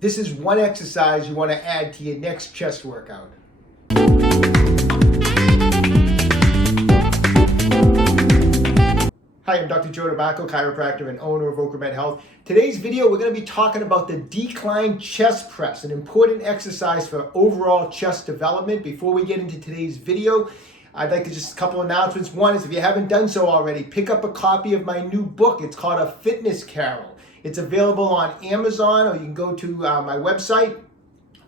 This is one exercise you want to add to your next chest workout. Hi, I'm Dr. Joe DeMarco, chiropractor and owner of OcraMed Health. Today's video, we're going to be talking about the decline chest press, an important exercise for overall chest development. Before we get into today's video, I'd like to just a couple announcements. One is, if you haven't done so already, pick up a copy of my new book. It's called A Fitness Carol. It's available on Amazon, or you can go to my website.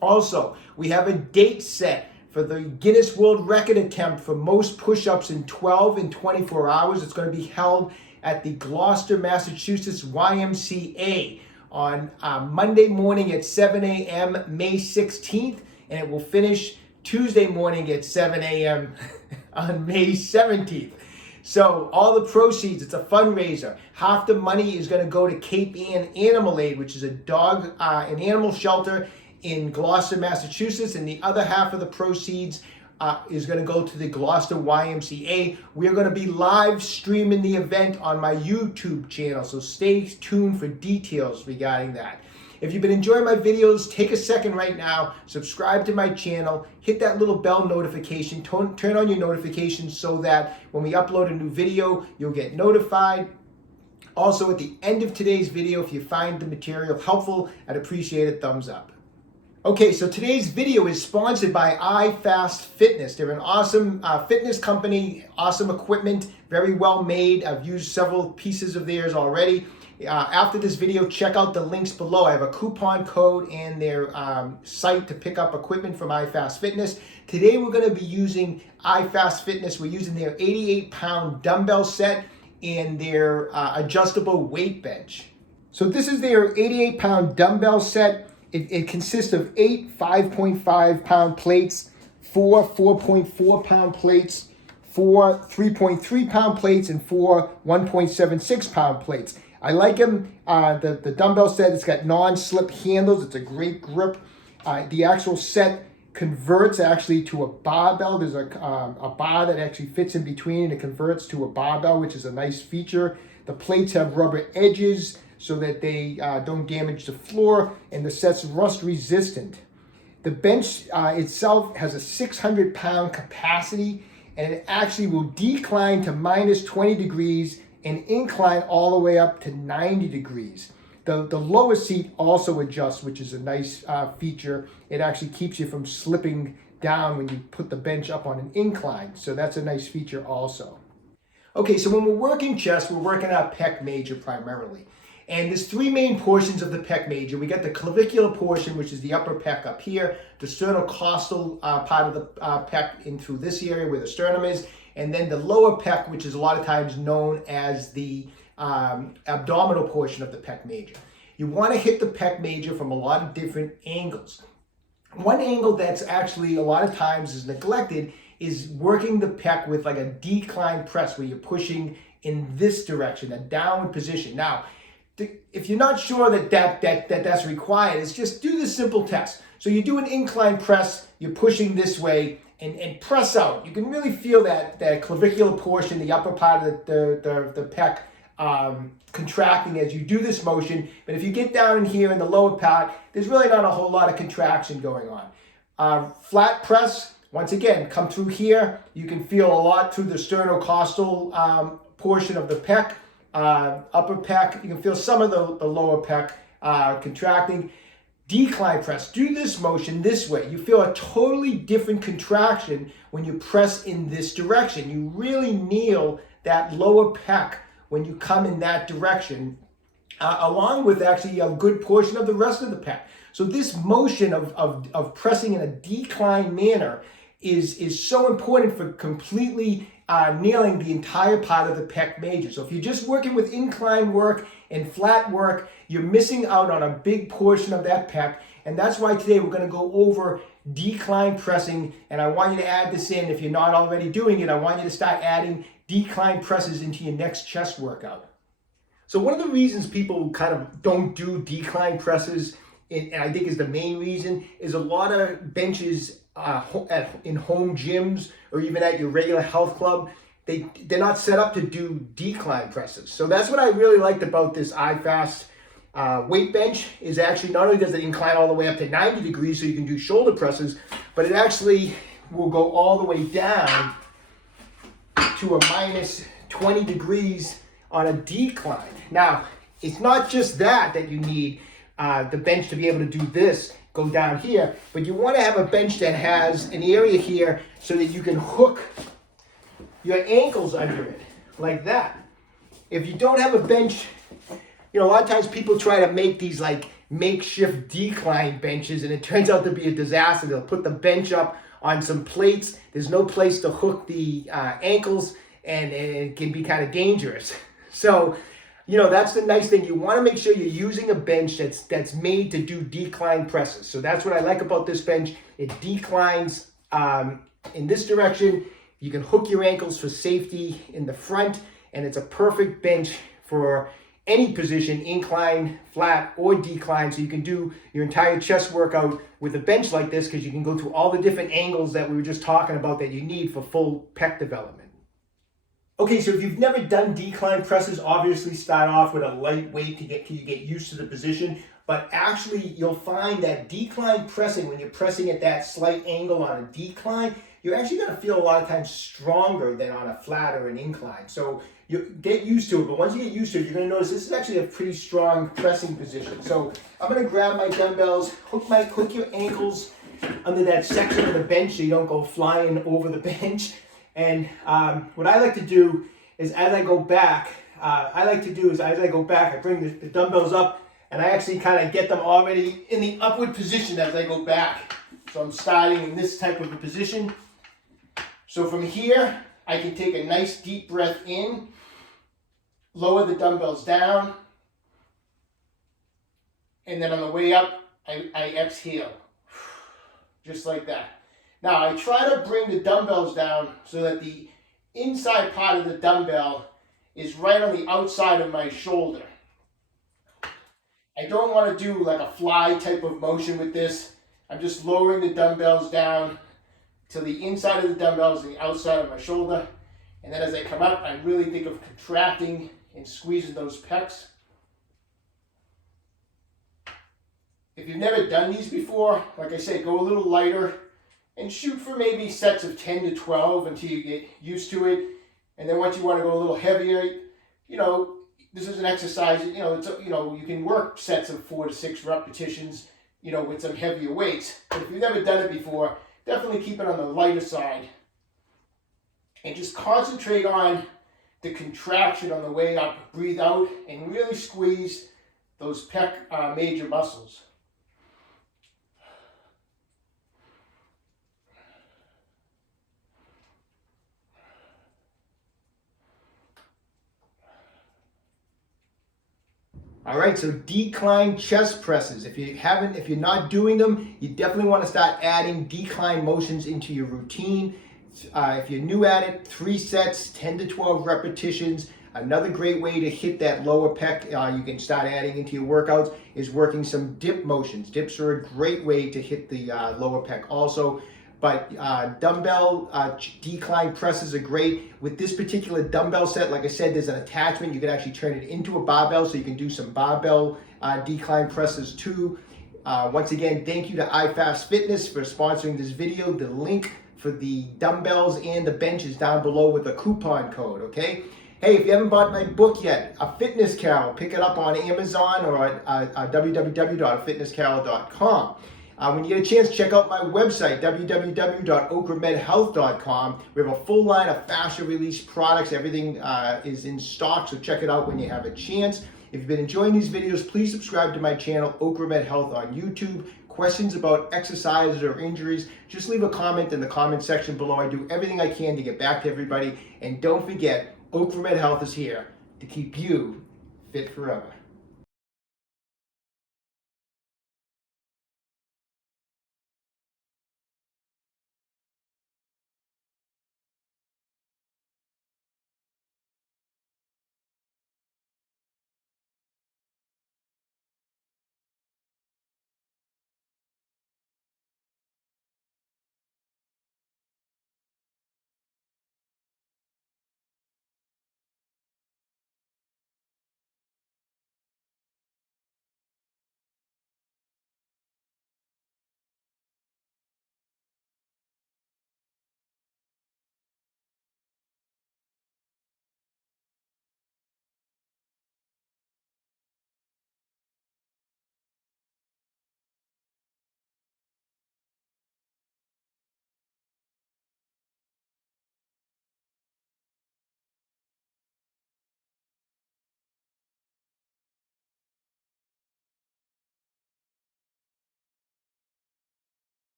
Also, we have a date set for the Guinness World Record attempt for most push-ups in 12 and 24 hours. It's going to be held at the Gloucester, Massachusetts YMCA on Monday morning at 7 a.m. May 16th, and it will finish Tuesday morning at 7 a.m. on May 17th. So all the proceeds, it's a fundraiser. Half the money is going to go to Cape Ann Animal Aid, which is an animal shelter in Gloucester, Massachusetts, and the other half of the proceeds is going to go to the Gloucester YMCA. We're going to be live streaming the event on my YouTube channel, so stay tuned for details regarding that. If you've been enjoying my videos, take a second right now, subscribe to my channel, hit that little bell notification, turn on your notifications so that when we upload a new video, you'll get notified. Also, at the end of today's video, if you find the material helpful, I'd appreciate a thumbs up. Okay, so today's video is sponsored by iFast Fitness. They're an awesome fitness company, awesome equipment, very well made. I've used several pieces of theirs already. After this video, check out the links below. I have a coupon code and their site to pick up equipment from iFast Fitness. Today we're going to be using iFast Fitness. We're using their 88-pound dumbbell set and their adjustable weight bench. So this is their 88-pound dumbbell set. It consists of 8 5.5-pound plates, 4 4.4-pound plates, 4 3.3-pound plates, and 4 1.76-pound plates. I like them. The dumbbell set, it's got non-slip handles. It's a great grip. The actual set converts actually to a barbell. There's a bar that actually fits in between, and it converts to a barbell, which is a nice feature. The plates have rubber edges so that they don't damage the floor, and the set's rust resistant. The bench itself has a 600-pound capacity, and it actually will decline to minus 20 degrees and incline all the way up to 90 degrees. The lower seat also adjusts, which is a nice feature. It actually keeps you from slipping down when you put the bench up on an incline. So that's a nice feature also. Okay, so when we're working chest, we're working our Pec Major primarily. And there's three main portions of the Pec Major. We got the clavicular portion, which is the upper pec up here, the sternocostal part of the pec in through this area where the sternum is, and then the lower pec, which is a lot of times known as the abdominal portion of the Pec Major. You want to hit the Pec Major from a lot of different angles. One angle that's actually a lot of times is neglected is working the pec with like a decline press, where you're pushing in this direction, a downward position. Now, if you're not sure that's required, it's just do this simple test. So you do an incline press, you're pushing this way, and press out. You can really feel that clavicular portion, the upper part of the pec, contracting as you do this motion. But if you get down in here in the lower part, there's really not a whole lot of contraction going on. Flat press, once again, come through here. You can feel a lot through the sternocostal portion of the pec. Upper pec, you can feel some of the lower pec contracting. Decline press, do this motion this way. You feel a totally different contraction when you press in this direction. You really kneel that lower pec when you come in that direction, along with actually a good portion of the rest of the pec. So this motion of pressing in a decline manner is so important for completely nailing the entire part of the Pec Major. So if you're just working with incline work and flat work, you're missing out on a big portion of that pec. And that's why today we're going to go over decline pressing. And I want you to add this in. If you're not already doing it, I want you to start adding decline presses into your next chest workout. So one of the reasons people kind of don't do decline presses, and I think is the main reason, is a lot of benches in home gyms or even at your regular health club, they're not set up to do decline presses. So that's what I really liked about this iFast weight bench is actually, not only does it incline all the way up to 90 degrees so you can do shoulder presses, but it actually will go all the way down to a minus 20 degrees on a decline. Now, it's not just that you need the bench to be able to do this, go down here, but you want to have a bench that has an area here so that you can hook your ankles under it, like that. If you don't have a bench, a lot of times people try to make these like makeshift decline benches, and it turns out to be a disaster. They'll put the bench up on some plates. There's no place to hook the ankles, and it can be kind of dangerous. So, that's the nice thing. You want to make sure you're using a bench that's made to do decline presses. So that's what I like about this bench. It declines in this direction. You can hook your ankles for safety in the front, and it's a perfect bench for any position, incline, flat, or decline. So you can do your entire chest workout with a bench like this, because you can go through all the different angles that we were just talking about that you need for full pec development. Okay, so if you've never done decline presses, obviously start off with a light weight to get used to the position. But actually, you'll find that decline pressing, when you're pressing at that slight angle on a decline, you're actually going to feel a lot of times stronger than on a flat or an incline. So you get used to it, but once you get used to it, you're going to notice this is actually a pretty strong pressing position. So I'm going to grab my dumbbells, hook your ankles under that section of the bench so you don't go flying over the bench. And what I like to do is as I go back, I bring the dumbbells up, and I actually kind of get them already in the upward position as I go back. So I'm starting in this type of a position. So from here, I can take a nice deep breath in, lower the dumbbells down, and then on the way up, I exhale, just like that. Now, I try to bring the dumbbells down so that the inside part of the dumbbell is right on the outside of my shoulder. I don't want to do like a fly type of motion with this. I'm just lowering the dumbbells down till the inside of the dumbbells is the outside of my shoulder. And then as I come up, I really think of contracting and squeezing those pecs. If you've never done these before, like I said, go a little lighter and shoot for maybe sets of 10 to 12 until you get used to it. And then once you want to go a little heavier, this is an exercise, you can work sets of 4 to 6 repetitions, with some heavier weights. But if you've never done it before, definitely keep it on the lighter side. And just concentrate on the contraction on the way up. Breathe out and really squeeze those pec major muscles. All right, so decline chest presses. If you're not doing them, you definitely want to start adding decline motions into your routine. If you're new at it, 3 sets, 10 to 12 repetitions. Another great way to hit that lower pec, you can start adding into your workouts, is working some dip motions. Dips are a great way to hit the lower pec also. But dumbbell decline presses are great. With this particular dumbbell set, like I said, there's an attachment. You can actually turn it into a barbell, so you can do some barbell decline presses too. Once again, thank you to iFast Fitness for sponsoring this video. The link for the dumbbells and the bench is down below with a coupon code, okay? Hey, if you haven't bought my book yet, A Fitness Carol, pick it up on Amazon or at www.fitnesscarol.com. When you get a chance, check out my website, www.OcraMedHealth.com. We have a full line of fascia release products. Everything is in stock, so check it out when you have a chance. If you've been enjoying these videos, please subscribe to my channel, OcraMed Health on YouTube. Questions about exercises or injuries, just leave a comment in the comment section below. I do everything I can to get back to everybody. And don't forget, OcraMed Health is here to keep you fit forever.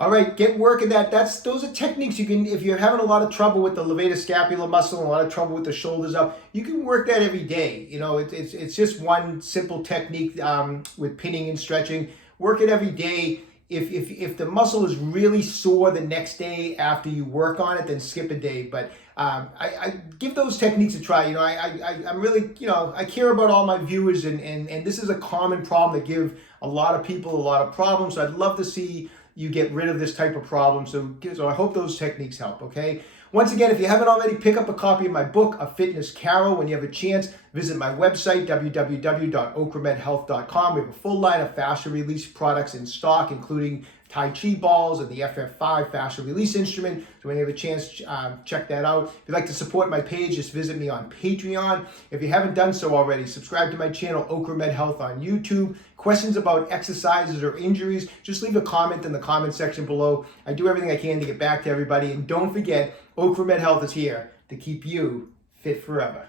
All right, get working that. Those are techniques you can, if you're having a lot of trouble with the levator scapular muscle and a lot of trouble with the shoulders up, you can work that every day. You know, it's just one simple technique with pinning and stretching. Work it every day. If the muscle is really sore the next day after you work on it, then skip a day. But I give those techniques a try. You know, I'm really, you know, I care about all my viewers, and this is a common problem that give a lot of people a lot of problems. So I'd love to see you get rid of this type of problem. So I hope those techniques help, okay? Once again, if you haven't already, pick up a copy of my book, A Fitness Carol. When you have a chance, visit my website, www.OcraMedHealth.com. We have a full line of fascia release products in stock, including Tai Chi balls and the FF5 fascia release instrument. So when you have a chance, check that out. If you'd like to support my page, just visit me on Patreon. If you haven't done so already, subscribe to my channel, OcraMed Health on YouTube. Questions about exercises or injuries, just leave a comment in the comment section below. I do everything I can to get back to everybody. And don't forget, OcraMed Health is here to keep you fit forever.